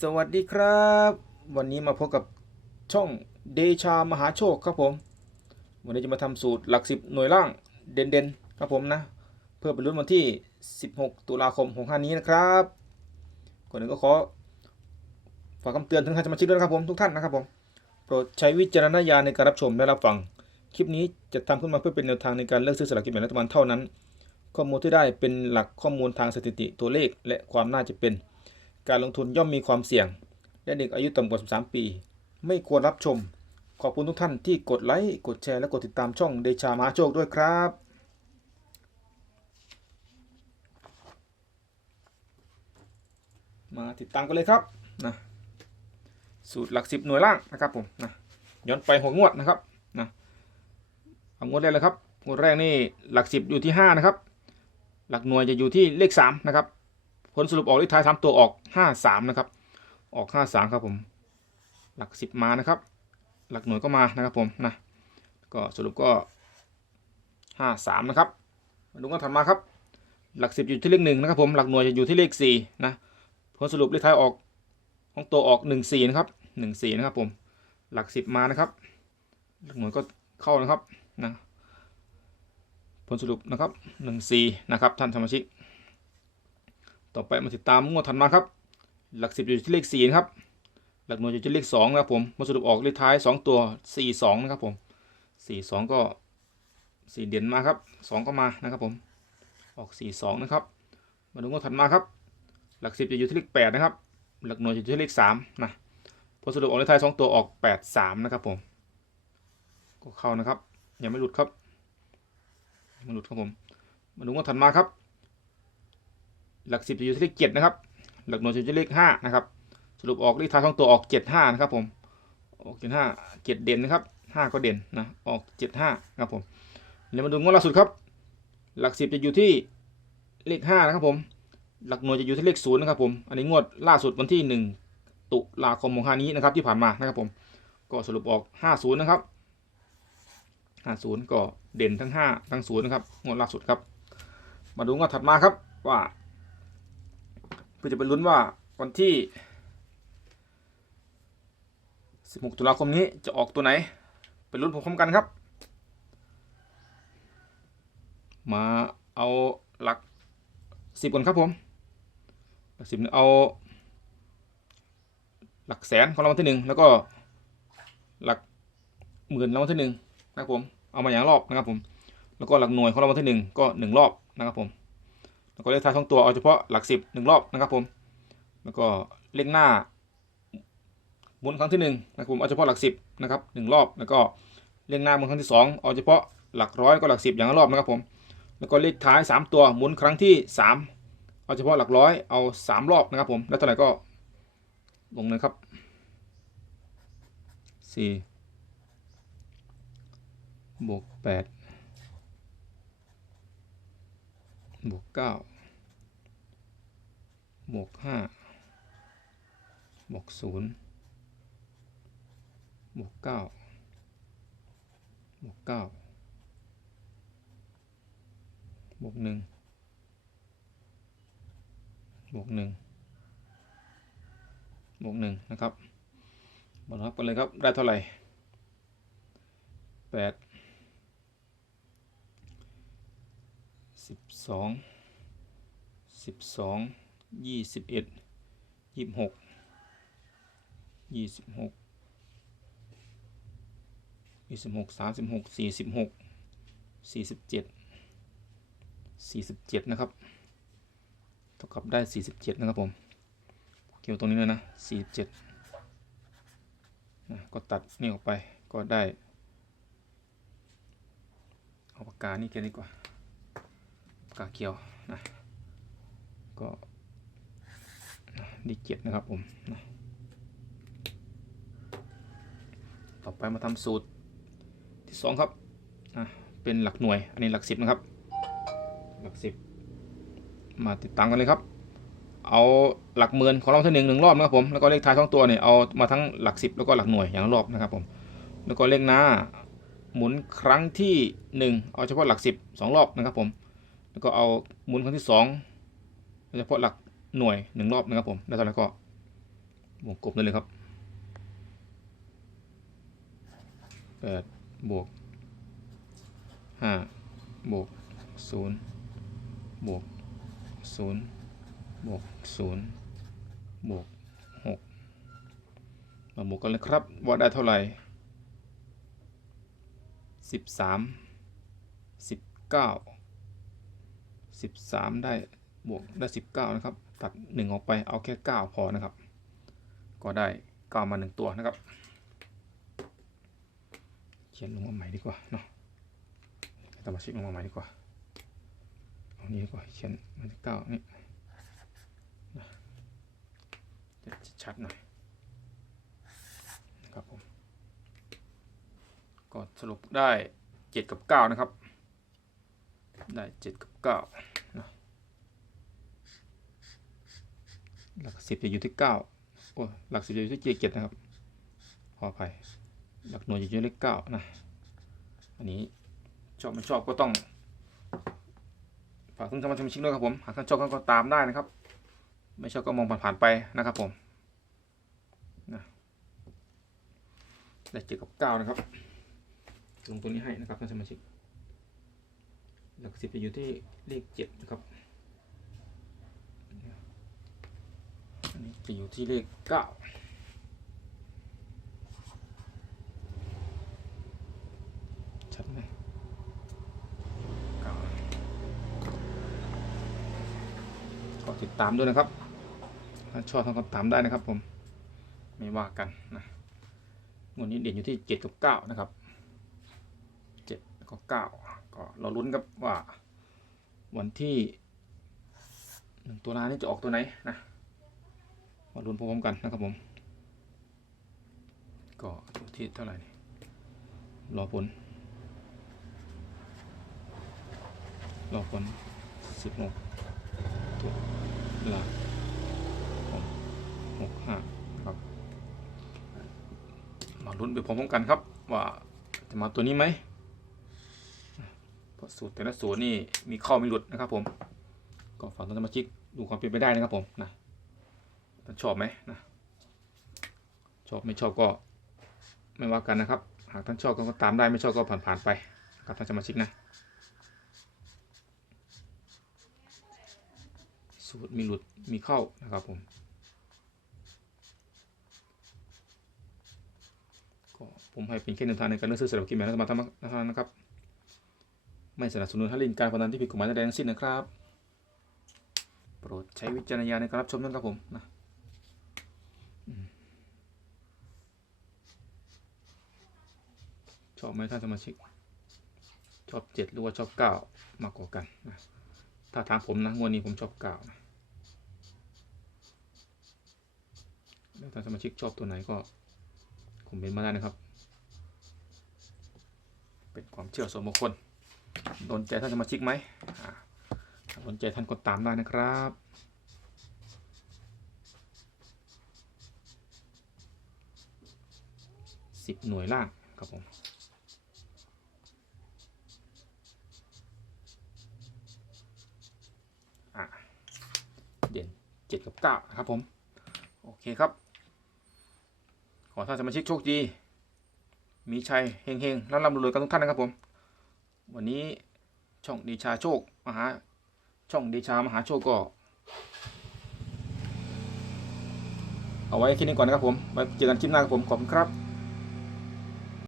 สวัสดีครับ วันนี้มาพบกับช่องเดชามหาโชคครับผม วันนี้จะมาทำสูตรหลักสิบหน่วยล่างเด่นๆครับผมนะ เพื่อไปรุ่นวันที่ 16 ตุลาคม65นี้นะครับก่อนอื่นก็ขอฝากคำเตือนถึงท่านสมาชิกด้วยนะครับผมทุกท่านนะครับผมโปรดใช้วิจารณญาณในการรับชมและรับฟัง คลิปนี้จะทำขึ้นมาเพื่อเป็นแนวทางในการเลือกซื้อสลากกินแบ่งรัฐบาลเท่านั้น ข้อมูลที่ได้เป็นหลักข้อมูลทางสถิติตัวเลข และความน่าจะเป็น การลงทุนย่อมมีความเสี่ยง และเด็กอายุต่ำกว่า 13 ปี ไม่ควรรับชม ขอบคุณทุกท่านที่กดไลค์ กดแชร์ และกดติดตามช่องเดชามาโชคด้วยครับมาติดตามกันเลยครับนะสูตรหลักสิบหน่วยล่างนะครับผมนะย้อนไปหัวงวดนะครับนะเอางวดแรกเลยครับงวดแรกนี่หลักสิบอยู่ที่5นะครับ หลักหน่วยจะอยู่ที่เลข3นะครับ ผลสรุปออกเลขท้ายสามตัวออกห้าสามนะครับ ออกห้าสามครับผม หลักสิบมานะครับ หลักหน่วยก็มานะครับผมนะก็สรุปก็ห้าสามนะครับมาดูกันถัดมาครับ หลักสิบอยู่ที่เลขหนึ่งนะครับผมหลักหน่วยจะอยู่ที่เลขสี่นะผลสรุปเลขท้ายออกของตัวออกหนึ่งสี่นะครับหนึ่งสี่นะครับผม หลักสิบมานะครับ หลักหน่วยก็เข้านะครับนะผลสรุปนะครับหนึ่งสี่นะครับท่านสมาชิก ต่อไปมาติดตามงวดถัดมาครับ หลักสิบอยู่ที่เลขสี่นะครับ หลักหน่วยอยู่ที่เลขสองนะครับผมมาสรุปออกเลขท้ายสองตัวสี่สองนะครับผมสี่สองก็สี่เด่นมาครับสองก็มานะครับผม ออกสี่สองนะครับ มาดูงวดถัดมาครับ หลักสิบจะอยู่ที่เลขแปดนะครับ หลักหน่วยอยู่ที่เลขสามนะพอสรุปออกเลขท้ายสองตัวออกแปดสามนะครับผม ก็เข้านะครับ ยังไม่หลุดครับยังไม่หลุดครับผม มาดูงวดถัดมาครับ หลักสิบจะอยู่ที่เลขเจ็ดนะครับ หลักหน่วยจะอยู่ที่เลขห้านะครับ สรุปออกเลขท้ายสองตัวออกเจ็ดห้านะครับผม ออกเจ็ดห้าเจ็ดเด่นนะครับห้าก็เด่นนะ ออกเจ็ดห้าครับผมเดี๋ยวมาดูงวดล่าสุดครับ หลักสิบจะอยู่ที่เลขห้านะครับผม หลักหน่วยจะอยู่ที่เลขศูนย์นะครับผม อันนี้งวดล่าสุดวันที่หนึ่งตุลาคมของห้านี้นะครับที่ผ่านมานะครับผม ก็สรุปออกห้าศูนย์นะครับห้าศูนย์ก็เด่นทั้งห้าทั้งศูนย์นะครับงวดล่าสุดครับ มาดูงวดถัดมาครับว่า พื่อจะไปลุ้นว่าวันที่ 16 ตุลาคมนี้จะออกตัวไหน ไปลุ้นพร้อมกันครับ มาเอาหลักสิบก่อนครับผม หลักสิบเอา หลักแสนของรางวัลที่หนึ่งแล้วก็หลักหมื่นรางวัลที่หนึ่งนะครับผม เอามาอย่างรอบนะครับผม แล้วก็หลักหน่วยของรางวัลที่หนึ่งก็หนึ่งรอบนะครับผม แล้วก็เลขท้ายสองตัวเอาเฉพาะหลักสิบหนึ่งรอบนะครับผม แล้วก็เลขหน้าหมุนครั้งที่หนึ่งนะครับผมเอาเฉพาะหลักสิบนะครับหนึ่งรอบ แล้วก็เลขหน้าหมุนครั้งที่สองเอาเฉพาะหลักร้อยก็หลักสิบอย่างละรอบนะครับผม แล้วก็เลขท้ายสามตัวหมุนครั้งที่สามเอาเฉพาะหลักร้อยเอาสามรอบนะครับผม แล้วเท่าไหร่ก็ลงเลยครับสี่บวกแปด บวกเก้าบวกห้าบวกศูนย์บวกเก้าบวกเก้าบวกหนึ่งบวกหนึ่งบวกหนึ่งนะครับมารับกันเลยครับ ได้เท่าไหร่แปด สิบสองสิบสองยี่สิบเอ็ดยี่สิบหกยี่สิบหกยี่สิบหกสามสิบหกสี่สิบหกสี่สิบเจ็ดสี่สิบเจ็ดนะครับเท่ากับได้สี่สิบเจ็ดนะครับผม เกี่ยวตรงนี้เลยนะสี่สิบเจ็ดนะก็ตัดนี่ออกไปก็ได้ เอาปากกานี่แค่นี้กว่า กกาเขียวนะก็ดีเจ็ดนะครับผมนะต่อไปมาทำสูตรที่สองครับนะเป็นหลักหน่วย อันนี้หลักสิบนะครับ หลักสิบมาติดตั้งกันเลยครับ เอาหลักหมื่นของเราที่หนึ่งหนึ่งรอบนะครับผม แล้วก็เลขท้ายสองตัวเนี่ยเอามาทั้งหลักสิบแล้วก็หลักหน่วยอย่างรอบนะครับผม แล้วก็เลขหน้าหมุนครั้งที่หนึ่งเอาเฉพาะหลักสิบสองรอบนะครับผม แล้วก็เอาหมุนครั้งที่สองเฉพาะหลักหน่วยหนึ่งรอบนะครับผมแล้วตอนนั้นก็วงกบได้เลยครับแปดบวกห้าบวกศูนย์บวกศูนย์บวกศูนย์บวกหกมาบวกกันเลยครับว่าได้เท่าไหร่สิบสามสิบเก้า 13 ได้บวกได้ 19 นะครับ ตัด 1 ออกไปเอาแค่ 9 พอนะครับ ก็ได้ 9 มา 1 ตัวนะครับ เขียนลงมาใหม่ดีกว่าเนาะตัดมาชิปลงมาใหม่ดีกว่าเอานี้ดีกว่าเขียนมัเก้านี่จะชัดหน่อยนะครับผมก็สรุปได้ 7 กับ 9 นะครับ ได้ 7 กับ 9 หลักสิบจะอยู่ที่เก้าโอ้หลักสิบจะอยู่ที่เจ็ดนะครับขออภัยหลักหน่วยอยู่ที่เลขเก้านะอันนี้ชอบไม่ชอบก็ต้องฝากท่านสมาชิกด้วยครับผมหากท่านชอบก็ตามได้นะครับ ไม่ชอบก็มองผ่านๆไปนะครับผมนะได้เจ็ดกับเก้านะครับลงตัวนี้ให้นะครับท่านสมาชิกหลักสิบจะอยู่ที่เลขเจ็ดนะครับ อันนี้จะอยู่ที่เลขเก้าชัดไหมก็ติดตามด้วยนะครับ ถ้าชอบทำก็ตามได้นะครับผม ไม่ว่ากันนะงวดนี้เด่นอยู่ที่เจ็ดกับเก้านะครับเจ็ดแล้วก็เก้าก็เราลุ้นครับว่าวันที่หนึ่งตัวนานี้จะออกตัวไหนนะ มาลุ้นพร้อมกันนะครับผม ก็อที่เท่าไหร่ รอผล รอบวันสิบหกตุลาคมหกห้าครับ มาลุ้นไปพร้อมกันครับ ว่าจะมาตัวนี้ไหมเพราะสูตรแต่ละสูตรนี่มีเข้ามีหลุดนะครับผม ก็ฝากท่านสมาชิกดูความเป็นไปได้นะครับผมนะท่าน ชอบไหมนะชอบไม่ชอบก็ไม่ว่ากันนะครับ หากท่านชอบก็ตามได้ไม่ชอบก็ผ่านๆไปกับท่านสมาชิกนะ สูตรมีหลุดมีเข้านะครับผมก็ผมให้เป็นแค่แนวทางในการเลือกซื้อสลากกินแบ่งรัฐบาลเท่านั้นนะครับ ไม่สนับสนุนให้เล่นการพนันที่ผิดกฎหมายใดทั้งสิ้นนะครับ โปรดใช้วิจารณญาณในการรับชมด้วยครับผมนะอืม ชอบไหมท่านสมาชิก ชอบเจ็ดหรือว่าชอบเก้ามากกว่ากันนะถ้าถามผมนะงวดนี้ผมชอบเก้านะแล้วท่านสมาชิกชอบตัวไหนก็คอมเมนต์มาได้นะครับ เป็นความเชื่อส่วนบุคคลโดนใจท่านสมาชิกไหมโดนใจท่านกดตามได้นะครับสิบหน่วยล่างครับผม 7 กับ 9 นะครับผม โอเคครับ ขอท่านสมาชิกโชคดี มีชัยเฮงๆร่ำรวยกันทุกท่านนะครับผม วันนี้ช่องดีชาโชคมหาช่องดีชามหาโชคก็ เอาไว้แค่นี้ก่อนนะครับผมไว้เจอกันคลิปหน้าครับผมขอบคุณครับ